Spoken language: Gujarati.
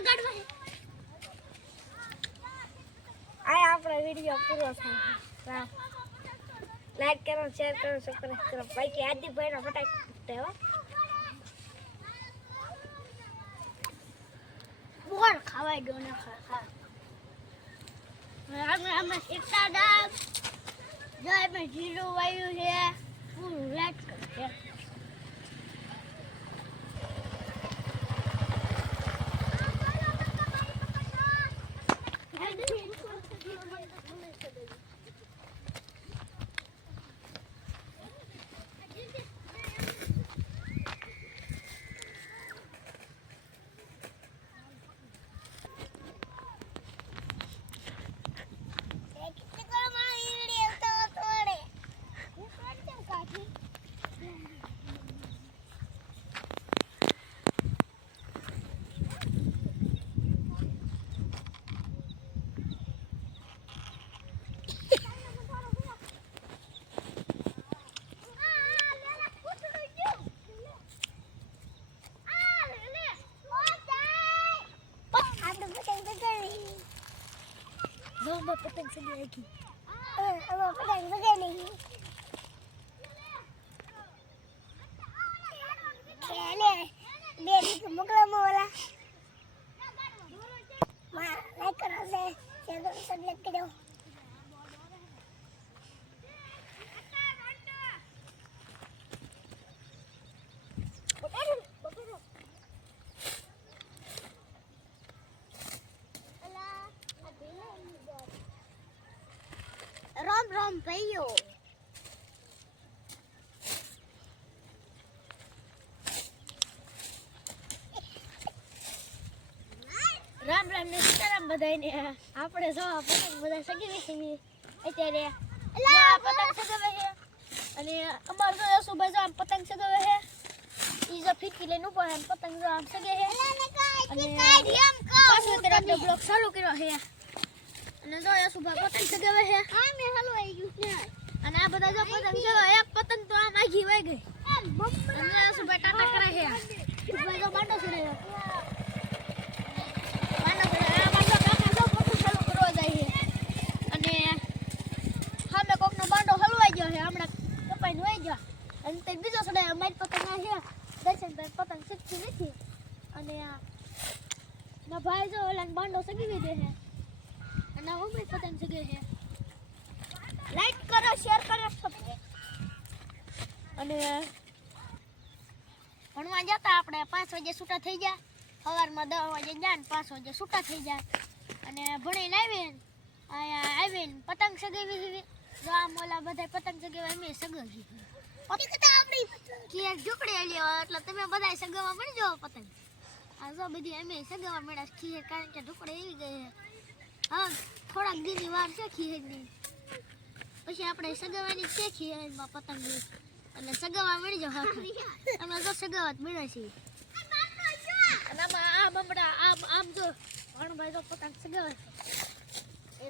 લગાડવા આ આપણો વીડિયો પૂરો થાય. લાઈક કરો શેર કરો સબસ્ક્રાઇબ કરો. બાકી આદિભાઈ નો ફટાક દેવા બોર ખાવાય ગયો ને ખા રામ રામ એકતા ડાબ જય અમે જીરું વાયું છે. પૂરું સગી ખેલે. બે દીક મોકલો મોલા માં કરો સબસ્ક્રાઇબ કરો રામ રામ ભાઈઓ રામ રામ ને સીતારામ બધાયને. આપણે જો પતંગ બધા સગી છીએ. અત્યારે પતંગ સગાવે છે. અને અમાર જો યશુભાઈ જો આમ પતંગ સગાવે છે. ઈ જો ફીકી લઈને ઊભો આમ પતંગ જો આમ સગે છે. અને પાછું અત્યારે આપણે બ્લોગ ચાલુ કર્યો છે. અને જો યશુભાઈ પતંગ સગાવે છે. જો પતંગ સગાવે એક પતંગ તો આમ આગી વહી ગઈ અને યશુભાઈ ટાટા કરે છે યશુભાઈ જો બાંડો ચાલુ છે અને તે બીજો ચડાવ્યો મારી પતંગ છે દર્શનભાઈ પતંગ શીખતી નથી અને મારા ભાઈ જો ઓલા બાંડો સગી દીધે છે. અને હું પતંગ સગે છે. લાઈક કરો શેર કરો અને ભણવા જતા આપણે પાંચ વાગે છૂટા થઈ જાય. સવારમાં દસ વાગે જાય ને પાંચ વાગે છૂટા થઈ જાય. અને ભણીને આવીને અહીંયા આવીને પતંગ સગાવી જો આમ ઓલા બધા પતંગ સગાવી અમે સગાવી કે એક ઝૂંપડી આલી હોય, એટલે તમે બધા સગાવવા મળી જાઓ પતંગ. આ બધી અમે સગાવવા મળ્યા ખીર કારણ કે ઢુકડે આવી ગઈ છે. હા, થોડાક દીની વાર છે ખીરની પછી આપણે સગાવાની છે એમાં પતંગ એટલે સગાવા મળી જાવ અમે તો સગાવા જ મળ્યા છીએ. અને આમાં આમ હમણાં આમ આમ જો. ભાઈ તો પતંગ સગાવા છે.